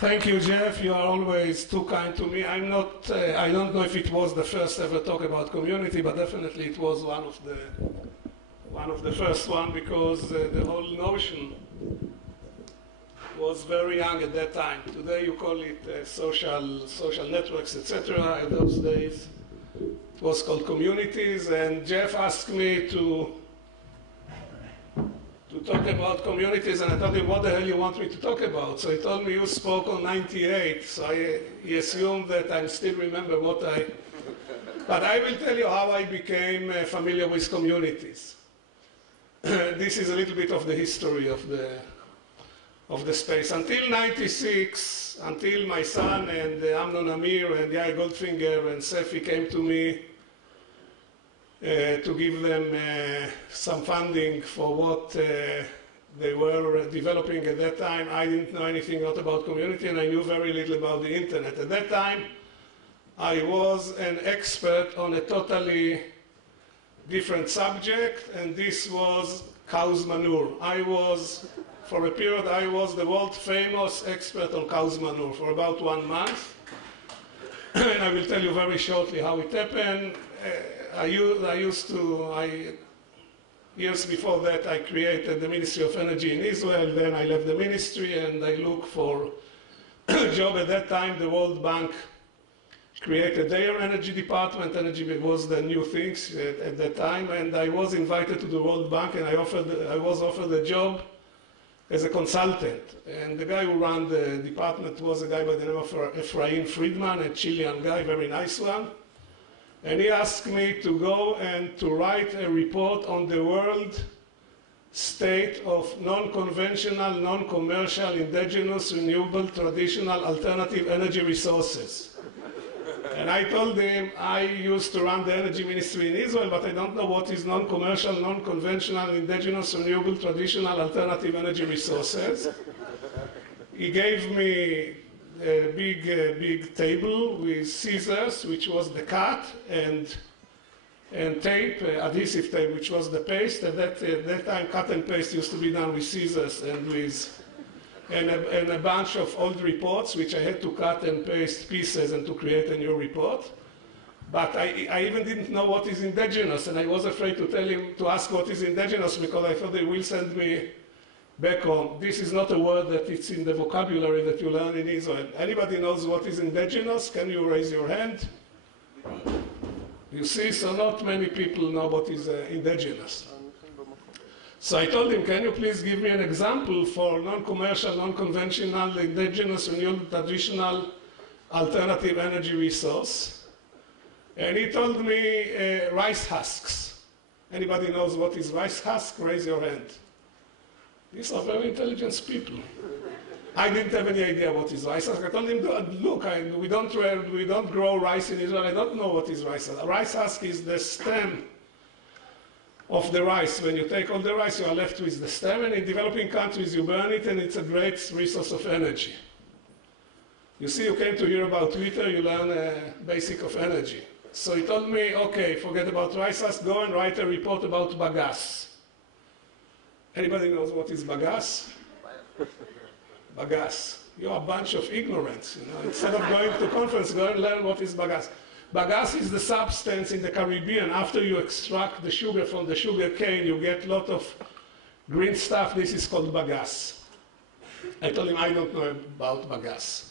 Thank you, Jeff. You are always too kind to me. I'm not, I don't know if it was the first ever talk about community, but definitely it was one of the first one, because the whole notion was very young at that time. Today you call it social networks, etc. In those days it was called communities, and Jeff asked me to talk about communities, and I told him, what the hell you want me to talk about? So he told me, you spoke on 98, so he assumed that I still remember what but I will tell you how I became familiar with communities. This is a little bit of the history of the space. Until 96, until my son and Amnon Amir and Yair Goldfinger and Sefi came to me to give them some funding for what they were developing at that time. I didn't know anything about community, and I knew very little about the internet. At that time, I was an expert on a totally different subject, and this was cow's manure. For a period, I was the world famous expert on cow's manure for about 1 month. And I will tell you very shortly how it happened. Years before that, I created the Ministry of Energy in Israel. Then I left the ministry and I looked for a job. At that time, the World Bank created their energy department. Energy was the new thing at that time. And I was invited to the World Bank, and I was offered a job as a consultant. And the guy who ran the department was a guy by the name of Ephraim Friedman, a Chilean guy, very nice one. And he asked me to go and to write a report on the world state of non-conventional, non-commercial, indigenous, renewable, traditional, alternative energy resources. And I told him, I used to run the energy ministry in Israel, but I don't know what is non-commercial, non-conventional, indigenous, renewable, traditional, alternative energy resources. He gave me a big table with scissors, which was the cut, and tape, adhesive tape, which was the paste. At that time, cut and paste used to be done with scissors and a bunch of old reports, which I had to cut and paste pieces and to create a new report. But I even didn't know what is indigenous, and I was afraid to tell him, to ask what is indigenous, because I thought they will send me back home. This is not a word that it's in the vocabulary that you learn in Israel. Anybody knows what is indigenous? Can you raise your hand? You see, so not many people know what is indigenous. So I told him, can you please give me an example for non-commercial, non-conventional, indigenous, renewable, traditional, alternative energy resource? And he told me rice husks. Anybody knows what is rice husk? Raise your hand. These are very intelligent people. I didn't have any idea what is rice husk. I told him, look, we don't grow rice in Israel. I don't know what is rice husk. Rice husk is the stem of the rice. When you take all the rice, you are left with the stem, and in developing countries, you burn it, and it's a great resource of energy. You see, you came to hear about Twitter, you learn a basic of energy. So he told me, okay, forget about rice husk, go and write a report about bagasse. Anybody knows what is bagasse? Bagasse. You're a bunch of ignorance. You know? Instead of going to conference, go and learn what is bagasse. Bagasse is the substance in the Caribbean. After you extract the sugar from the sugar cane, you get a lot of green stuff. This is called bagasse. I told him, I don't know about bagasse.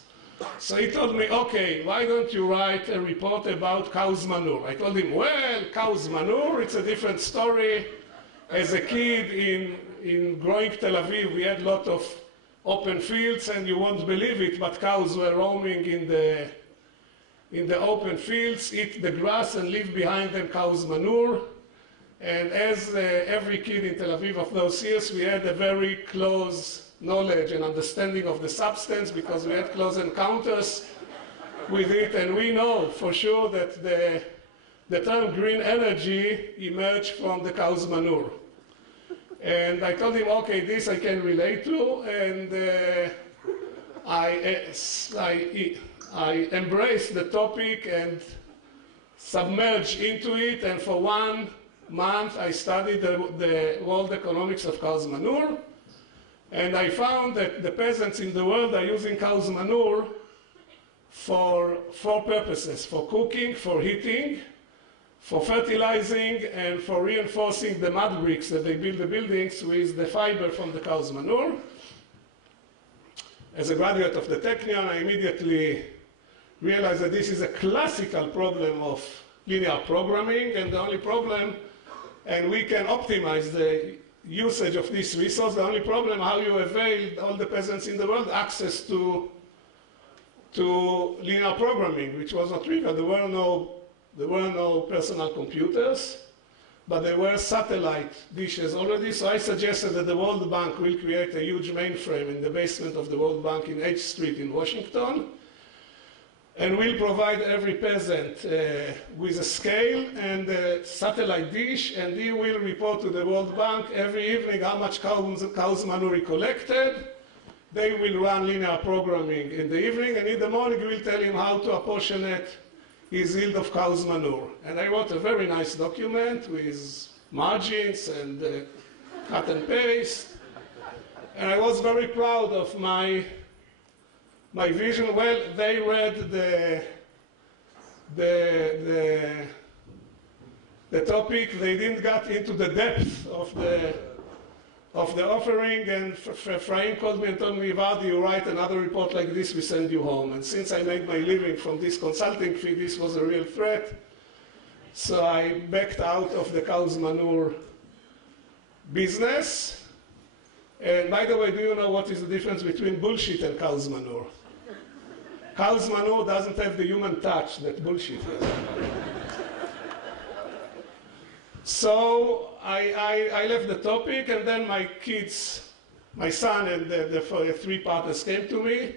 So he told me, okay, why don't you write a report about cow's manure? I told him, well, cow's manure, it's a different story. As a kid in growing Tel Aviv, we had a lot of open fields, and you won't believe it, but cows were roaming in the open fields, eat the grass, and leave behind them cow's manure. And as every kid in Tel Aviv of those years, we had a very close knowledge and understanding of the substance, because we had close encounters with it, and we know for sure that the term green energy emerged from the cow's manure. And I told him, okay, this I can relate to, and I embraced the topic and submerged into it, and for 1 month I studied the world economics of cow's manure. And I found that the peasants in the world are using cow's manure for 4 purposes: for cooking, for heating, for fertilizing, and for reinforcing the mud bricks that they build the buildings with the fiber from the cow's manure. As a graduate of the Technion, I immediately realized that this is a classical problem of linear programming, and the only problem, and we can optimize the usage of this resource, the only problem how you avail all the peasants in the world access to linear programming, which was not trivial. There were no personal computers, but there were satellite dishes already. So I suggested that the World Bank will create a huge mainframe in the basement of the World Bank in H Street in Washington, and will provide every peasant with a scale and a satellite dish, and he will report to the World Bank every evening how much cow's manure he collected. They will run linear programming in the evening, and in the morning we will tell him how to apportionate his yield of cow's manure. And I wrote a very nice document with margins and cut and paste. And I was very proud of my vision. Well, they read the topic. They didn't get into the depth of the offering, and Efraim called me and told me, Vardi, you write another report like this, we send you home. And since I made my living from this consulting fee, this was a real threat. So I backed out of the cow's manure business. And by the way, do you know what is the difference between bullshit and cow's manure? Cow's manure doesn't have the human touch that bullshit has. So I left the topic, and then my kids, my son and the 3 partners came to me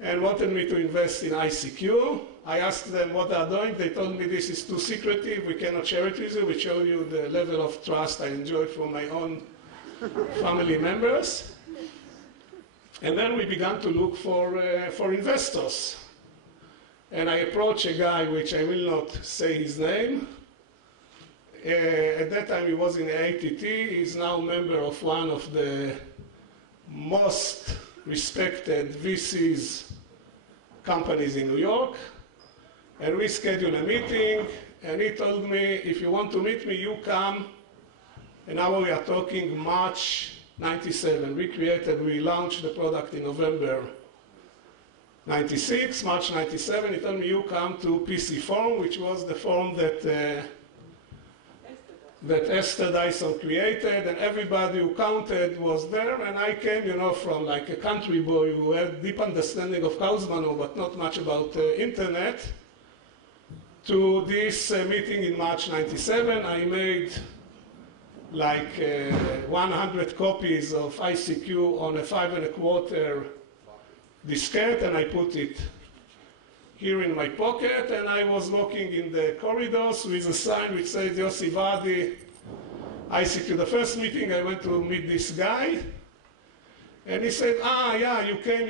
and wanted me to invest in ICQ. I asked them what they are doing. They told me this is too secretive, we cannot share it with you. We show you the level of trust I enjoy from my own family members. And then we began to look for investors. And I approached a guy, which I will not say his name. At that time he was in the ATT. He's now a member of one of the most respected VCs companies in New York. And we scheduled a meeting, and he told me, if you want to meet me, you come. And now we are talking March 97. We launched the product in November 96, March 97. He told me, you come to PC Forum, which was the forum that Esther Dyson created, and everybody who counted was there. And I came, from like a country boy who had deep understanding of cow's manure, but not much about internet, to this meeting in March 97. I made like 100 copies of ICQ on a 5 1/4 diskette, and I put it here in my pocket, and I was walking in the corridors with a sign which says Yossi Vardi, ICQ. The first meeting I went to meet this guy, and he said, yeah, you came,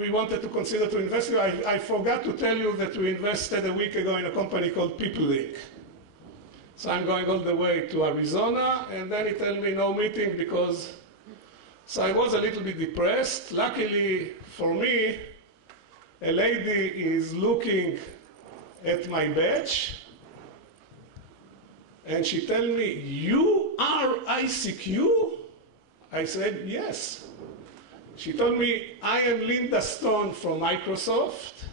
we wanted to consider to invest in you. I forgot to tell you that we invested a week ago in a company called PeopleLink. So I'm going all the way to Arizona, and then he told me no meeting because, so I was a little bit depressed. Luckily for me, a lady is looking at my badge, and she told me, you are ICQ? I said, yes. She told me, I am Linda Stone from Microsoft.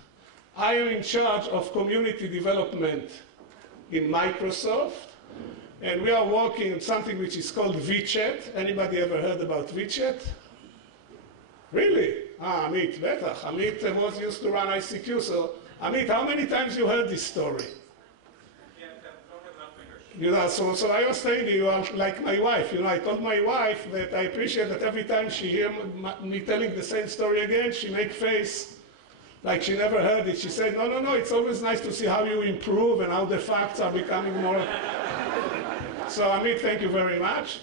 I am in charge of community development in Microsoft, and we are working on something which is called VChat. Anybody ever heard about VChat? Really? Amit, betach. Amit was used to run ICQ. So, Amit, how many times you heard this story? So I was saying you are like my wife. I told my wife that I appreciate that every time she hears me telling the same story again, she makes face like she never heard it. She said, no, it's always nice to see how you improve and how the facts are becoming more. So, Amit, thank you very much.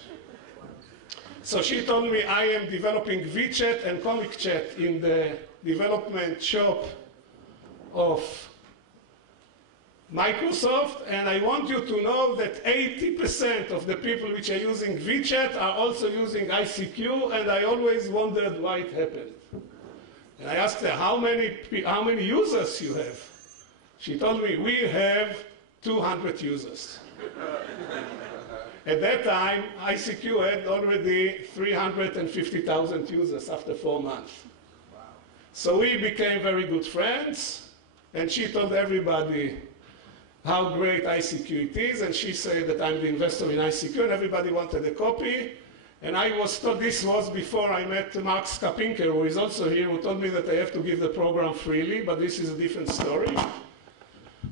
So she told me I am developing VChat and Comic Chat in the development shop of Microsoft, and I want you to know that 80% of the people which are using WeChat are also using ICQ, and I always wondered why it happened. And I asked her, how many users you have? She told me, we have 200 users. At that time, ICQ had already 350,000 users after 4 months. Wow. So we became very good friends, and she told everybody how great ICQ it is, and she said that I'm the investor in ICQ, and everybody wanted a copy. And I was told, this was before I met Mark Skapinker, who is also here, who told me that I have to give the program freely, but this is a different story.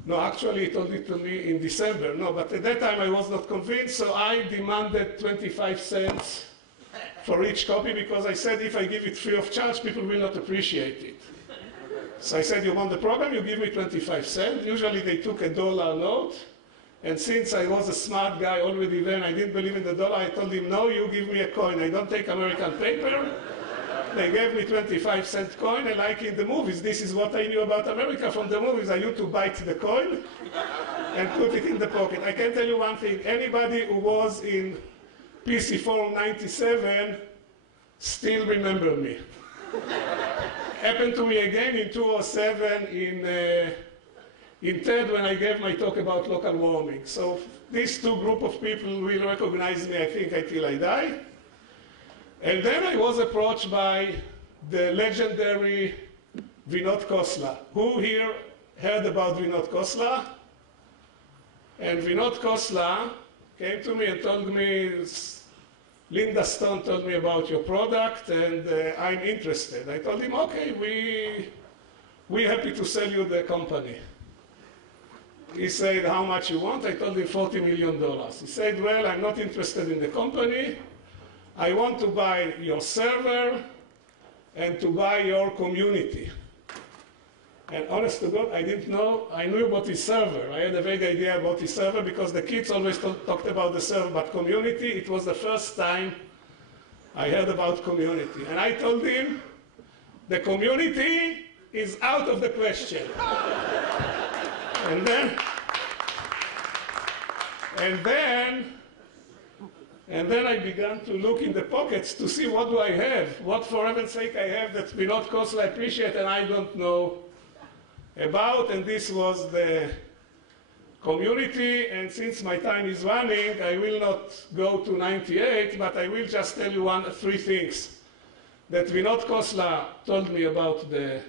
No, actually, he told it to me in December. No, but at that time I was not convinced, so I demanded 25 cents for each copy, because I said if I give it free of charge, people will not appreciate it. So I said, you want the program, you give me 25 cents. Usually they took $1 note. And since I was a smart guy already then, I didn't believe in the dollar, I told him, no, you give me a coin. I don't take American paper. They gave me 25-cent coin, and like in the movies, this is what I knew about America from the movies. I used to bite the coin and put it in the pocket. I can tell you one thing. Anybody who was in PC Forum 97 still remember me. Happened to me again in 2007 in TED when I gave my talk about local warming. So these two group of people will recognize me, I think, until I die. And then I was approached by the legendary Vinod Khosla. Who here heard about Vinod Khosla? And Vinod Khosla came to me and told me, Linda Stone told me about your product, and I'm interested. I told him, okay, we're happy to sell you the company. He said, how much you want? I told him $40 million. He said, well, I'm not interested in the company. I want to buy your server and to buy your community. And honest to God, I didn't know. I knew about his server. I had a vague idea about his server because the kids always talked about the server, but community, it was the first time I heard about community. And I told him, the community is out of the question. And then I began to look in the pockets to see what do I have, what for heaven's sake I have that Vinod Khosla appreciate and I don't know about, and this was the community. And since my time is running, I will not go to 98, but I will just tell you three things that Vinod Khosla told me about the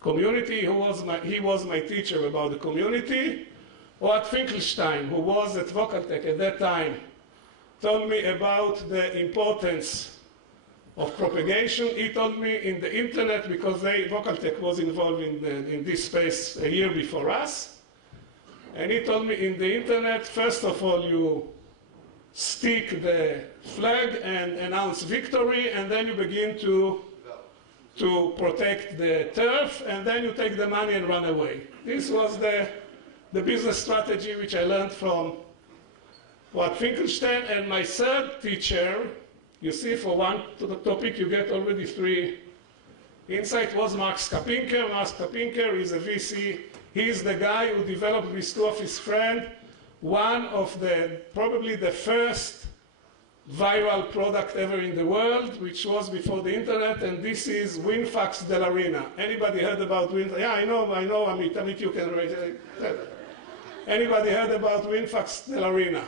community. He was my teacher about the community. Ort Finkelstein, who was at Vocaltech at that time, told me about the importance of propagation. He told me in the internet, because Vocaltech was involved in this space a year before us, and he told me in the internet, first of all, you stick the flag and announce victory, and then you begin to protect the turf, and then you take the money and run away. This was the business strategy which I learned from Ort Finkelstein. And my third teacher, you see, for one topic you get already 3 insights, was Mark Skapinker. Mark Skapinker is a VC. He's the guy who developed with 2 of his friends one of probably the first viral product ever in the world, which was before the internet, and this is WinFax Delarina. Anybody heard about WinFax? Yeah, I know, Amit, you can raise it. Anybody heard about WinFax Delarina?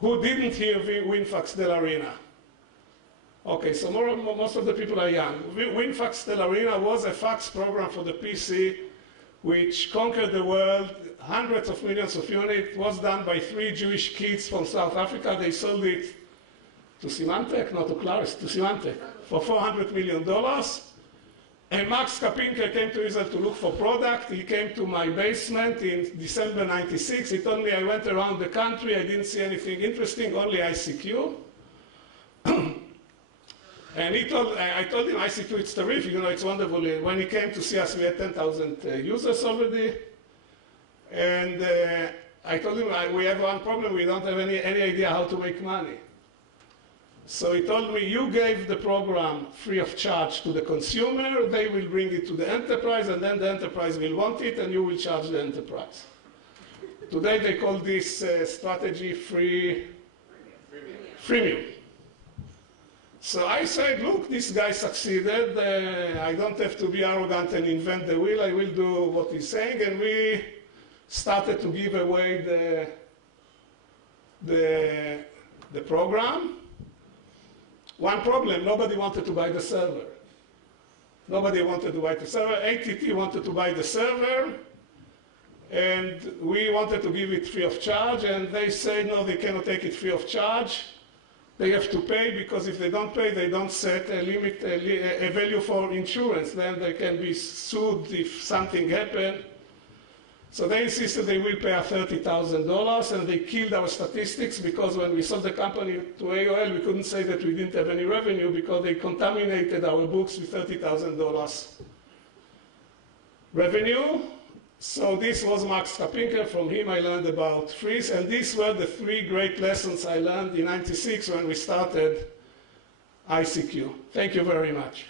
Who didn't hear WinFax Delarina? Okay, so most of the people are young. WinFax Delarina was a fax program for the PC which conquered the world, hundreds of millions of units. It was done by 3 Jewish kids from South Africa. They sold it to Symantec, not to Claris, to Symantec, for $400 million. And Mark Skapinker came to Israel to look for product. He came to my basement in December 96. He told me I went around the country. I didn't see anything interesting, only ICQ. And I told him, ICQ, it's terrific, it's wonderful. When he came to see us, we had 10,000 users already. And I told him, we have one problem. We don't have any idea how to make money. So he told me, you gave the program free of charge to the consumer, they will bring it to the enterprise, and then the enterprise will want it, and you will charge the enterprise. Today they call this strategy freemium. So I said, look, this guy succeeded. I don't have to be arrogant and invent the wheel. I will do what he's saying. And we started to give away the program. One problem, nobody wanted to buy the server. Nobody wanted to buy the server. ATT wanted to buy the server, and we wanted to give it free of charge, and they said, no, they cannot take it free of charge. They have to pay, because if they don't pay, they don't set a limit, a value for insurance. Then they can be sued if something happened. So they insisted they will pay us $30,000, and they killed our statistics, because when we sold the company to AOL, we couldn't say that we didn't have any revenue, because they contaminated our books with $30,000 revenue. So this was Max Kapinker. From him I learned about freeze, and these were the 3 great lessons I learned in '96 when we started ICQ. Thank you very much.